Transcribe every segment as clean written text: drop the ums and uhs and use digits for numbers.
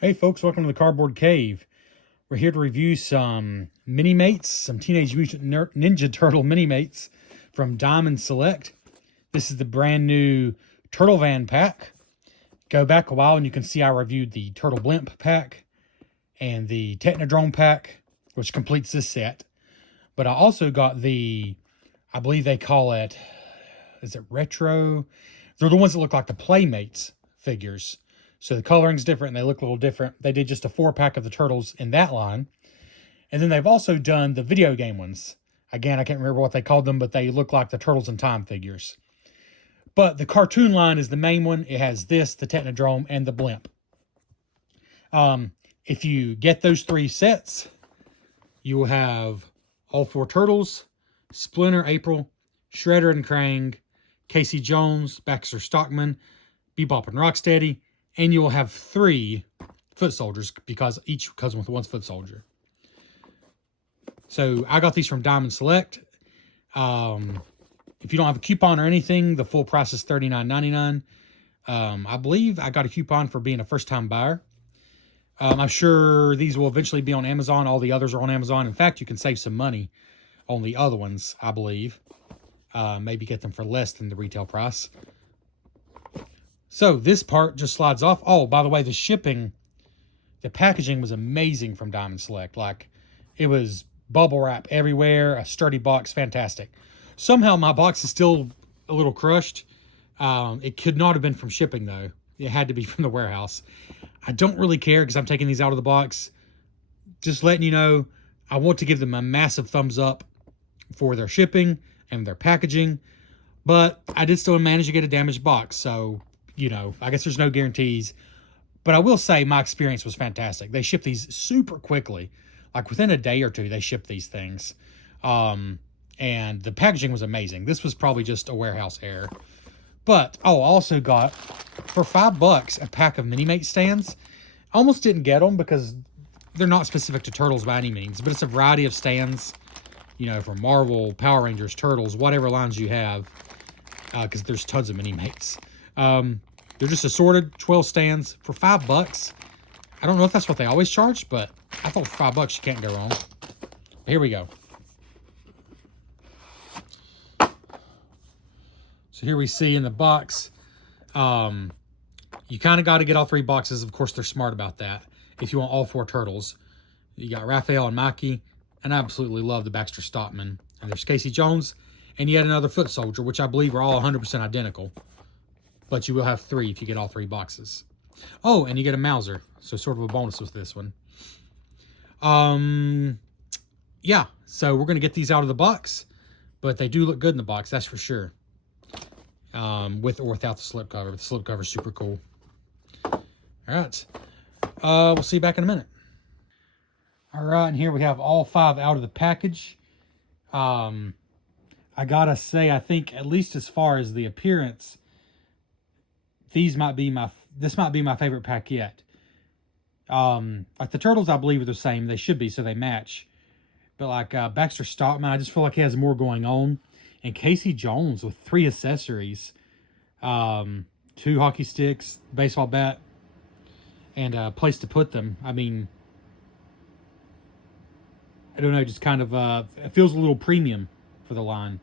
Hey folks, welcome to the Cardboard Cave. We're here to review some Minimates, some Teenage Mutant Ninja Turtle Minimates from Diamond Select. This is the brand new Turtle Van pack. Go back a while and you can see I reviewed the Turtle Blimp pack and the Technodrome pack, which completes this set. But I also got the, I believe they call it, is it retro? They're the ones that look like the Playmates figures. So the coloring's different and they look a little different. They did just a 4-pack of the turtles in that line. And then they've also done the video game ones. Again, I can't remember what they called them, but they look like the Turtles in Time figures. But the cartoon line is the main one. It has this, the Technodrome, and the Blimp. If you get those 3 sets, you will have all 4 turtles, Splinter, April, Shredder and Krang, Casey Jones, Baxter Stockman, Bebop and Rocksteady, and you will have 3 foot soldiers because each comes with 1 foot soldier. So I got these from Diamond Select. If you don't have a coupon or anything, the full price is $39.99. I believe I got a coupon for being a first-time buyer. I'm sure these will eventually be on Amazon. All the others are on Amazon. In fact, you can save some money on the other ones, I believe. Maybe get them for less than the retail price. So this part just slides off. Oh, by the way, the shipping, the packaging was amazing from Diamond Select. Like, it was bubble wrap everywhere, a sturdy box, fantastic. Somehow my box is still a little crushed. It could not have been from shipping, though. It had to be from the warehouse. I don't really care because I'm taking these out of the box. Just letting you know, I want to give them a massive thumbs up for their shipping and their packaging. But I did still manage to get a damaged box, so, you know, I guess there's no guarantees. But I will say my experience was fantastic. They ship these super quickly. Like within a day or two, they ship these things. And the packaging was amazing. This was probably just a warehouse error. But, oh, I also got, for $5, a pack of Minimate stands. I almost didn't get them because they're not specific to Turtles by any means. But it's a variety of stands, you know, from Marvel, Power Rangers, Turtles, whatever lines you have. Because there's tons of Minimates. They're just assorted 12 stands for $5. I don't know if that's what they always charge, but I thought for $5 you can't go wrong. But here we go. So here we see in the box, you kind of got to get all 3 boxes. Of course, they're smart about that. If you want all 4 turtles, you got Raphael and Mikey, and I absolutely love the Baxter Stockman. And there's Casey Jones, and yet another foot soldier, which I believe are all 100% identical. But you will have 3 if you get all 3 boxes. Oh, and you get a Mauser, so sort of a bonus with this one. Yeah, so we're going to get these out of the box, but they do look good in the box, that's for sure. With or without the slipcover. The slipcover is super cool. All right. We'll see you back in a minute. All right, and here we have all 5 out of the package. I gotta say, I think at least as far as the appearance, this might be my favorite pack yet. Like the turtles, I believe are the same. They should be, so they match. But like Baxter Stockman, I just feel like he has more going on. And Casey Jones with 3 accessories, 2 hockey sticks, baseball bat, and a place to put them. I mean, I don't know, just kind of it feels a little premium for the line.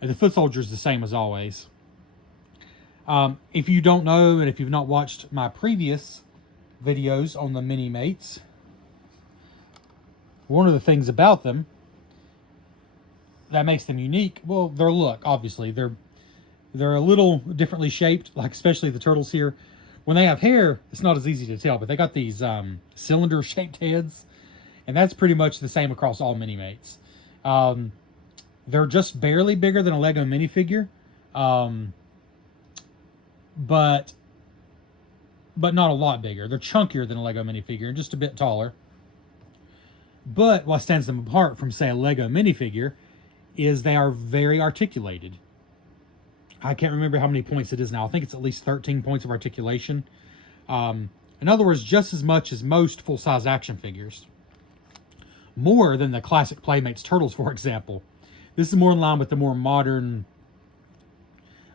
And the foot soldier is the same as always. If you don't know, and if you've not watched my previous videos on the Minimates, one of the things about them that makes them unique, well, their look, obviously. They're a little differently shaped, like especially the turtles here. When they have hair, it's not as easy to tell, but they got these cylinder-shaped heads, and that's pretty much the same across all Minimates. They're just barely bigger than a Lego minifigure, but not a lot bigger. They're chunkier than a Lego minifigure and just a bit taller. But what stands them apart from, say, a Lego minifigure is they are very articulated. I can't remember how many points it is now. I think it's at least 13 points of articulation. In other words, just as much as most full-size action figures. More than the classic Playmates Turtles, for example. This is more in line with the more modern,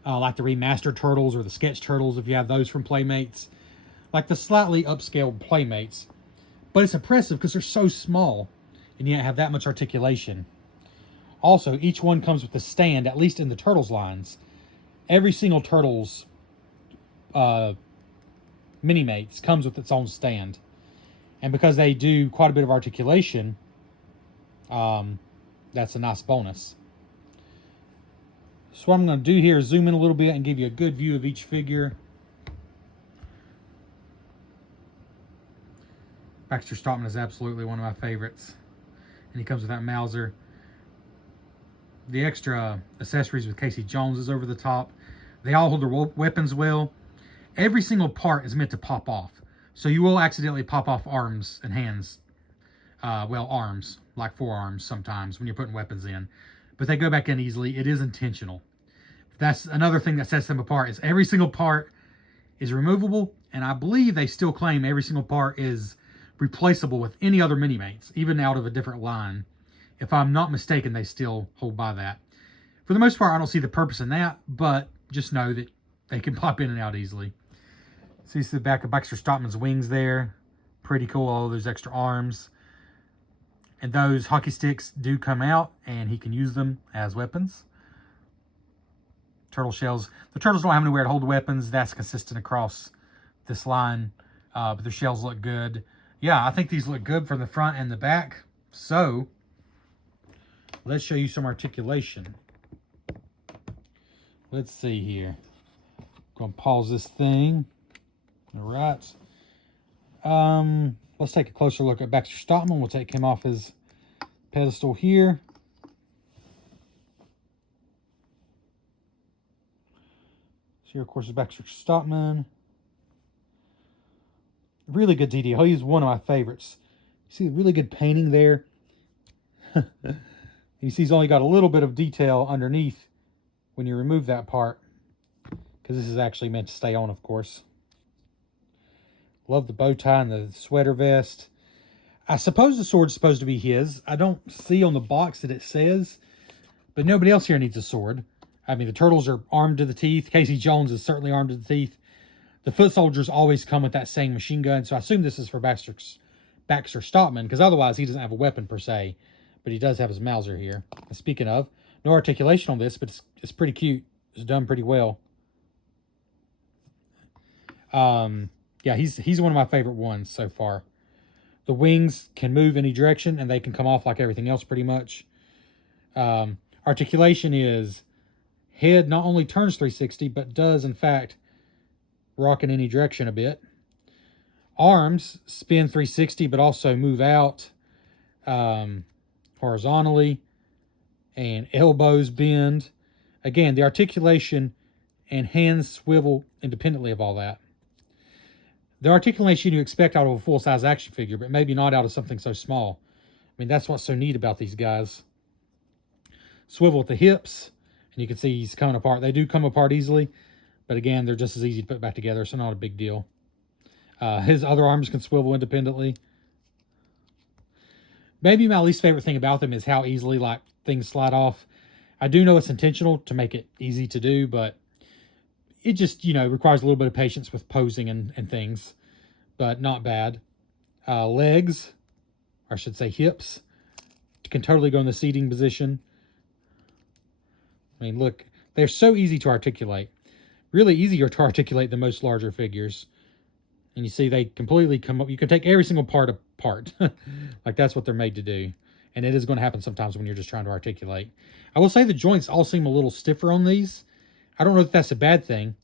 like the remastered Turtles or the sketch Turtles, if you have those from Playmates. like the slightly upscaled Playmates. But it's impressive because they're so small and yet have that much articulation. Also, each one comes with a stand, at least in the Turtles lines. Every single Turtles Minimates comes with its own stand. And because they do quite a bit of articulation, that's a nice bonus. So what I'm going to do here is zoom in a little bit and give you a good view of each figure. Baxter Stockman is absolutely one of my favorites. And he comes with that Mauser. The extra accessories with Casey Jones is over the top. They all hold their weapons well. Every single part is meant to pop off. So you will accidentally pop off arms and hands. Well, arms, like forearms sometimes when you're putting weapons in. But they go back in easily. It is intentional. That's another thing that sets them apart, is every single part is removable. And I believe they still claim every single part is replaceable with any other Minimates, even out of a different line. If I'm not mistaken, they still hold by that. For the most part, I don't see the purpose in that, but just know that they can pop in and out easily. So you see the back of Baxter Stockman's wings there. Pretty cool, all those extra arms. And those hockey sticks do come out, and he can use them as weapons. Turtle shells. The turtles don't have anywhere to hold the weapons. That's consistent across this line, but the shells look good. Yeah, I think these look good from the front and the back. So let's show you some articulation. Let's see here. I'm going to pause this thing. All right. Let's take a closer look at Baxter Stockman. We'll take him off his pedestal here. So here, of course, is Baxter Stockman. Really good detail. He's one of my favorites. You see really good painting there. You see he's only got a little bit of detail underneath when you remove that part, because this is actually meant to stay on, of course. Love the bow tie and the sweater vest. I suppose the sword's supposed to be his. I don't see on the box that it says, but nobody else here needs a sword. I mean, the turtles are armed to the teeth. Casey Jones is certainly armed to the teeth. The foot soldiers always come with that same machine gun, so I assume this is for Baxter Stockman, because otherwise he doesn't have a weapon per se, but he does have his Mauser here. And speaking of, no articulation on this, but it's pretty cute. It's done pretty well. Yeah, he's one of my favorite ones so far. The wings can move any direction, and they can come off like everything else pretty much. Articulation is head not only turns 360, but does, in fact, rock in any direction a bit. Arms spin 360, but also move out horizontally. And elbows bend. Again, the articulation and hands swivel independently of all that. The articulation you expect out of a full-size action figure, but maybe not out of something so small. I mean, that's what's so neat about these guys. Swivel at the hips, and you can see he's coming apart. They do come apart easily, but again, they're just as easy to put back together, so not a big deal. His other arms can swivel independently. Maybe my least favorite thing about them is how easily things slide off. I do know it's intentional to make it easy to do, but it just, requires a little bit of patience with posing and things, but not bad. Legs, or I should say hips, can totally go in the seating position. I mean, look, they're so easy to articulate. Really easier to articulate than most larger figures. And you see they completely come up. You can take every single part apart. Like that's what they're made to do. And it is going to happen sometimes when you're just trying to articulate. I will say the joints all seem a little stiffer on these. I don't know if that's a bad thing,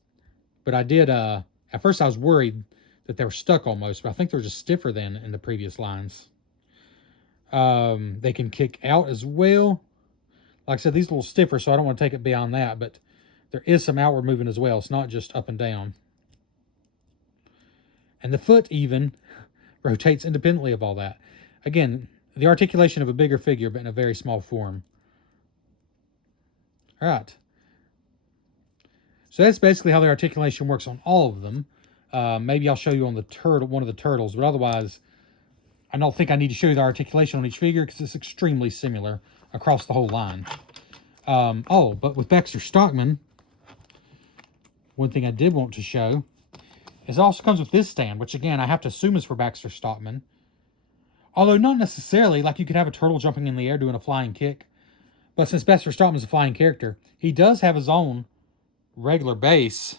but I did, at first I was worried that they were stuck almost, but I think they're just stiffer than in the previous lines. They can kick out as well. Like I said, these are a little stiffer, so I don't want to take it beyond that, but there is some outward movement as well. It's not just up and down. And the foot even rotates independently of all that. Again, the articulation of a bigger figure, but in a very small form. All right. So that's basically how the articulation works on all of them. Maybe I'll show you on the one of the turtles, but otherwise, I don't think I need to show you the articulation on each figure because it's extremely similar across the whole line. But with Baxter Stockman, one thing I did want to show It also comes with this stand, which again, I have to assume is for Baxter Stockman. Although not necessarily, like you could have a turtle jumping in the air doing a flying kick. But since Baxter Stockman's a flying character, he does have his own regular base.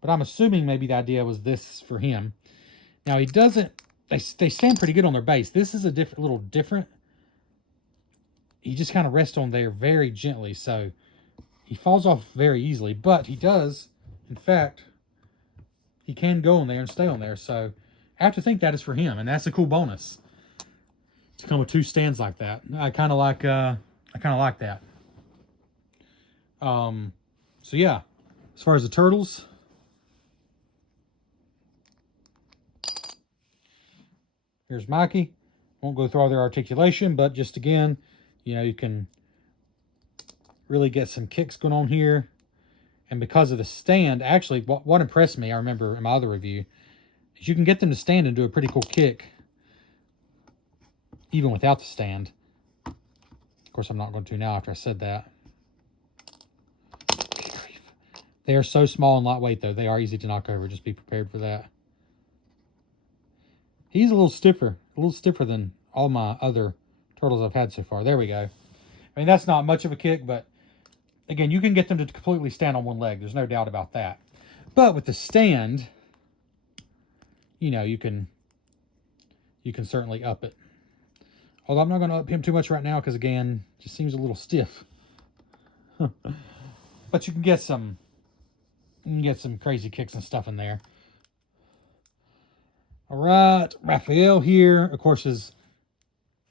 But I'm assuming maybe the idea was this for him. Now he doesn't, they stand pretty good on their base. This is a little different. He just kind of rests on there very gently, so he falls off very easily. But he does, in fact, he can go on there and stay on there. So I have to think that is for him, and that's a cool bonus to come with 2 stands like that. I kind of like that. So yeah, as far as the turtles, here's Mikey. Won't go through all their articulation, but just again, you know, you can really get some kicks going on here. And because of the stand, actually, what impressed me, I remember in my other review, is you can get them to stand and do a pretty cool kick, even without the stand. Of course, I'm not going to now after I said that. They are so small and lightweight, though. They are easy to knock over. Just be prepared for that. He's a little stiffer than all my other turtles I've had so far. There we go. I mean, that's not much of a kick, but again, you can get them to completely stand on one leg. There's no doubt about that. But with the stand, you know, you can certainly up it. Although I'm not going to up him too much right now because, again, just seems a little stiff. But you can get some crazy kicks and stuff in there. All right, Raphael here, of course, is,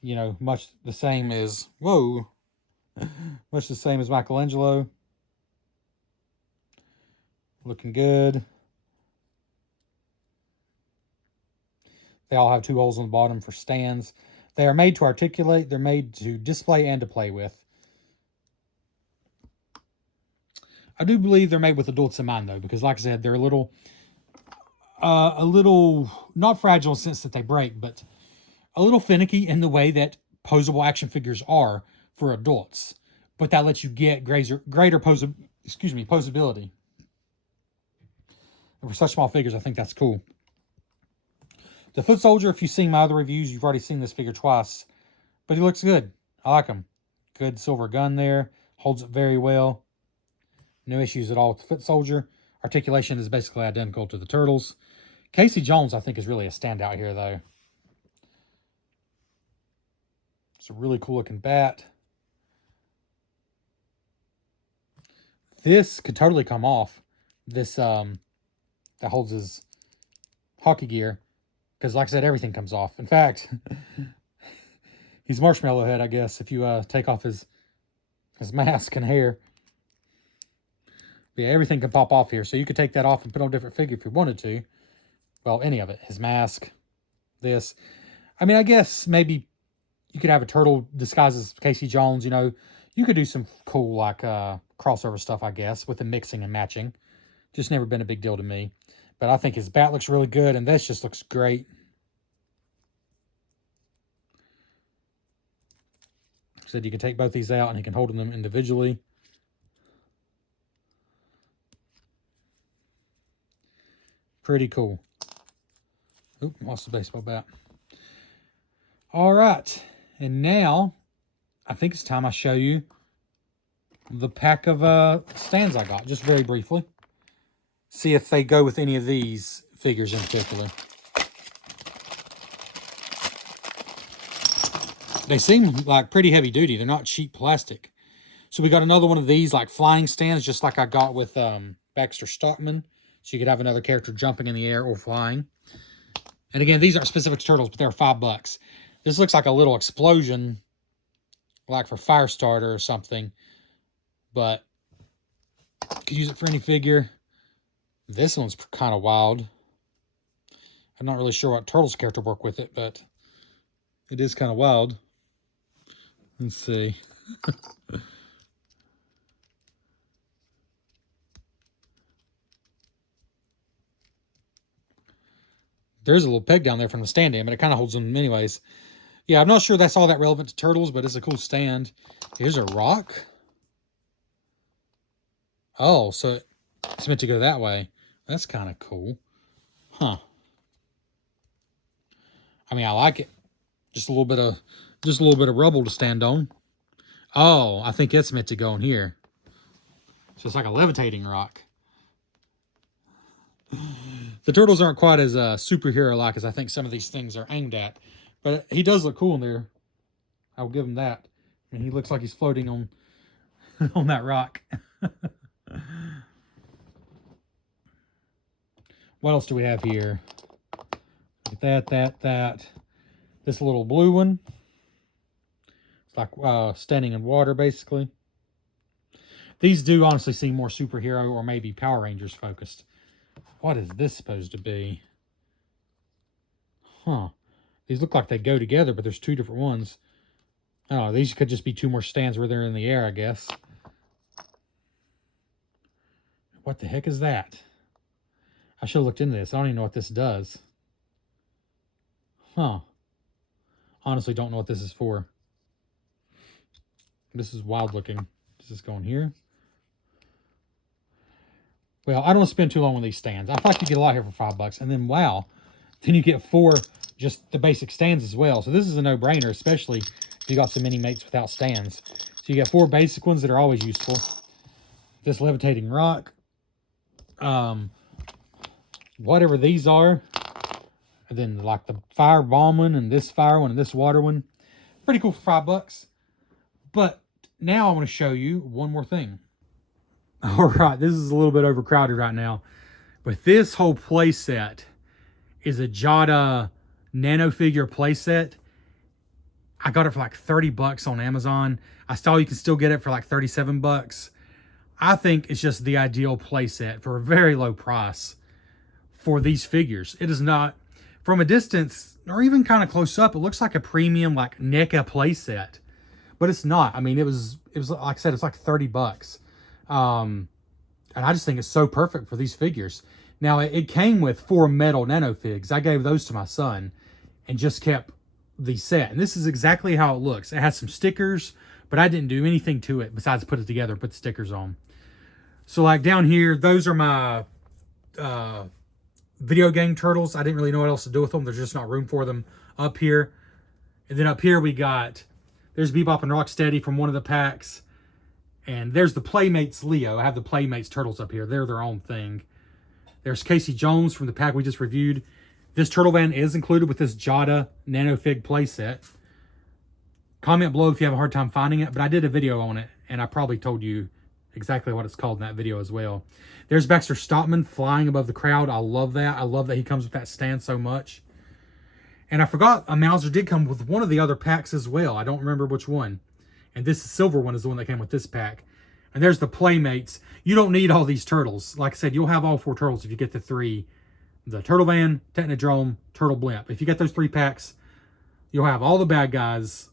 you know, much the same as, much the same as Michelangelo. Looking good. They all have 2 holes on the bottom for stands. They are made to articulate. They're made to display and to play with. I do believe they're made with adults in mind, though, because like I said, they're a little not fragile in the sense that they break, but a little finicky in the way that posable action figures are for adults. But that lets you get greater posability. And for such small figures, I think that's cool. The Foot Soldier, if you've seen my other reviews, you've already seen this figure twice. But he looks good. I like him. Good silver gun there. Holds it very well. No issues at all with the Foot Soldier. Articulation is basically identical to the Turtles. Casey Jones, I think, is really a standout here, though. It's a really cool looking bat. This could totally come off. This, that holds his hockey gear. Because, like I said, everything comes off. In fact, he's Marshmallow Head, I guess, if you take off his mask and hair. But yeah, everything can pop off here. So you could take that off and put on a different figure if you wanted to. Well, any of it. His mask, this. I mean, I guess maybe you could have a turtle disguised as Casey Jones, you know. You could do some cool, like, crossover stuff, I guess, with the mixing and matching. Just never been a big deal to me. But I think his bat looks really good, and this just looks great. Like I said, you can take both these out, and he can hold them individually. Pretty cool. Oop, lost the baseball bat. All right. And now, I think it's time I show you the pack of stands I got, just very briefly. See if they go with any of these figures in particular. They seem like pretty heavy duty. They're not cheap plastic. So we got another one of these like flying stands, just like I got with Baxter Stockman. So you could have another character jumping in the air or flying. And again, these aren't specific to turtles, but they're $5. This looks like a little explosion, like for Firestarter or something. But you could use it for any figure. This one's kind of wild. I'm not really sure what Turtles character work with it, but it is kind of wild. Let's see. There's a little peg down there from the stand-in, but it kind of holds them anyways. Yeah, I'm not sure that's all that relevant to Turtles, but it's a cool stand. Here's a rock. Oh, so it's meant to go that way. That's kind of cool. Huh. I mean, I like it. Just a little bit of rubble to stand on. Oh, I think it's meant to go in here. So it's like a levitating rock. The turtles aren't quite as superhero-like as I think some of these things are aimed at. But he does look cool in there. I'll give him that. And he looks like he's floating on, on that rock. What else do we have here? That. This little blue one. It's like standing in water, basically. These do honestly seem more superhero or maybe Power Rangers focused. What is this supposed to be? Huh. These look like they go together, but there's two different ones. Oh, these could just be two more stands where they're in the air, I guess. What the heck is that? I should have looked into this. I don't even know what this does. Huh. Honestly, don't know what this is for. This is wild looking. Does this go in here? Well, I don't want to spend too long on these stands. I thought you get a lot here for $5. And then, wow, then you get 4 just the basic stands as well. So this is a no-brainer, especially if you got some Minimates without stands. So you got 4 basic ones that are always useful. This levitating rock. Whatever these are. And then like the fireball one and this fire one and this water one. Pretty cool for $5. But now I want to show you one more thing. All right, this is a little bit overcrowded right now. But this whole play set is a Jada nano figure play set. I got it for like $30 on Amazon. I saw you can still get it for like $37. I think it's just the ideal play set for a very low price for these figures. It is not, from a distance or even kind of close up, it looks like a premium like NECA play set. But it's not. I mean, it was like I said, it's like $30. And I just think it's so perfect for these figures. Now, it came with 4 metal nano figs. I gave those to my son and just kept the set. And this is exactly how it looks. It has some stickers, but I didn't do anything to it besides put it together, put the stickers on. So like down here, those are my video game turtles. I didn't really know what else to do with them. There's just not room for them up here. And then up here we got, there's Bebop and Rocksteady from one of the packs. And there's the Playmates Leo. I have the Playmates turtles up here. They're their own thing. There's Casey Jones from the pack we just reviewed. This turtle van is included with this Jada Nanofig playset. Comment below if you have a hard time finding it, but I did a video on it, and I probably told you exactly what it's called in that video as well. There's Baxter Stockman flying above the crowd. I love that. I love that he comes with that stand so much. And I forgot a Mauser did come with one of the other packs as well. I don't remember which one. And this silver one is the one that came with this pack. And there's the Playmates. You don't need all these turtles. Like I said, you'll have all 4 turtles if you get the 3. The Turtle Van, Technodrome, Turtle Blimp. If you get those 3 packs, you'll have all the bad guys.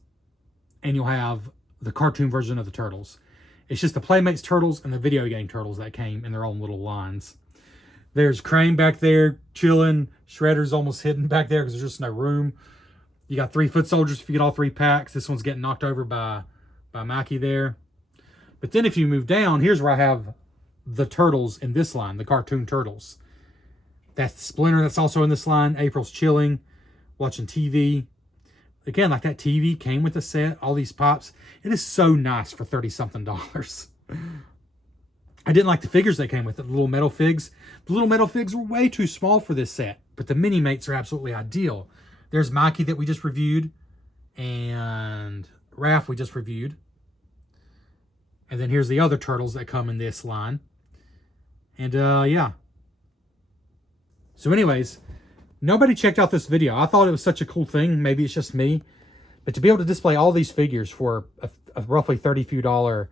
And you'll have the cartoon version of the turtles. It's just the Playmates turtles and the video game turtles that came in their own little lines. There's Crane back there chilling. Shredder's almost hidden back there because there's just no room. You got 3 foot soldiers if you get all 3 packs. This one's getting knocked over by Mikey there. But then if you move down, here's where I have the turtles in this line, the cartoon turtles. That's the Splinter that's also in this line. April's chilling, watching TV. Again, like that TV came with the set, all these pops. It is so nice for $30-something. I didn't like the figures that came with it, the little metal figs. The little metal figs were way too small for this set, but the Minimates are absolutely ideal. There's Mikey that we just reviewed, and Raph we just reviewed. And then here's the other turtles that come in this line. And yeah. So anyways, nobody checked out this video. I thought it was such a cool thing. Maybe it's just me. But to be able to display all these figures for a roughly $30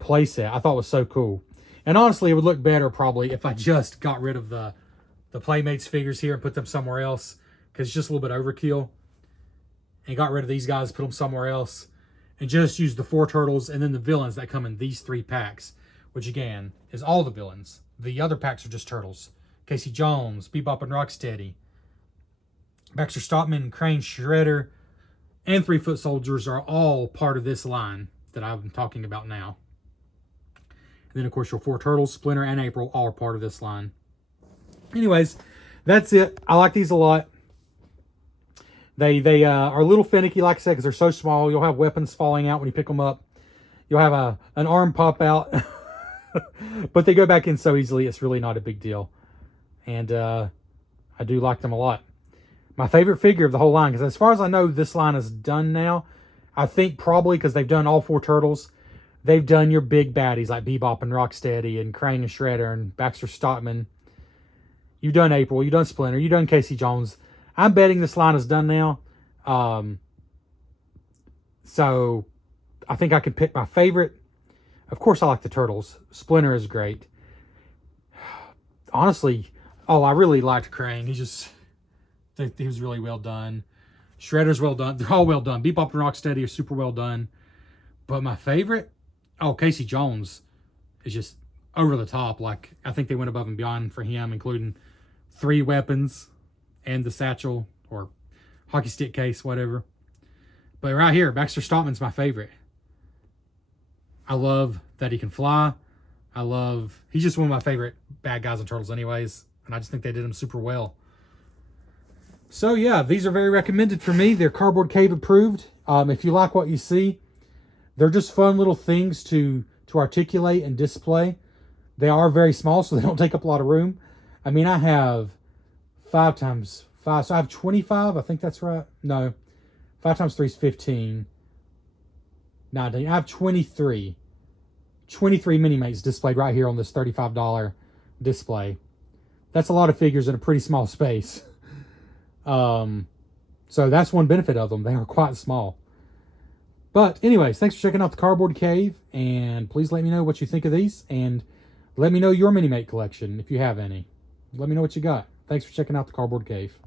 playset, I thought was so cool. And honestly, it would look better probably if I just got rid of the Playmates figures here and put them somewhere else. Because it's just a little bit overkill. And got rid of these guys, put them somewhere else. And just use the 4 turtles and then the villains that come in these 3 packs. Which again, is all the villains. The other packs are just turtles. Casey Jones, Bebop and Rocksteady, Baxter Stockman, Crane, Shredder, and 3 foot soldiers are all part of this line that I'm talking about now. And then, of course, your 4 turtles, Splinter and April, all are part of this line. Anyways, that's it. I like these a lot. They are a little finicky, like I said, because they're so small. You'll have weapons falling out when you pick them up. You'll have an arm pop out. But they go back in so easily, it's really not a big deal. And I do like them a lot. My favorite figure of the whole line, because as far as I know, this line is done now. I think probably because they've done all 4 Turtles. They've done your big baddies like Bebop and Rocksteady and Krang and Shredder and Baxter Stockman. You've done April. You've done Splinter. You've done Casey Jones. I'm betting this line is done now. So I think I could pick my favorite. Of course, I like the Turtles. Splinter is great. Honestly, I really liked Krang. He was really well done. Shredder's well done. They're all well done. Bebop and Rocksteady are super well done. But my favorite, Casey Jones is just over the top. Like, I think they went above and beyond for him, including 3 weapons and the satchel or hockey stick case, whatever. But right here, Baxter Stockman's my favorite. I love that he can fly. He's just one of my favorite bad guys in Turtles anyways. And I just think they did him super well. So yeah, these are very recommended for me. They're Cardboard Cave approved. If you like what you see, they're just fun little things to articulate and display. They are very small, so they don't take up a lot of room. I mean, I have 5 times 5, so I have 25. I think that's right. No, 5 times 3 is 15. 19. I have 23. 23 Minimates displayed right here on this $35 display. That's a lot of figures in a pretty small space. So that's one benefit of them. They are quite small. But anyways, thanks for checking out the Cardboard Cave. And please let me know what you think of these. And let me know your Minimate collection if you have any. Let me know what you got. Thanks for checking out the Cardboard Cave.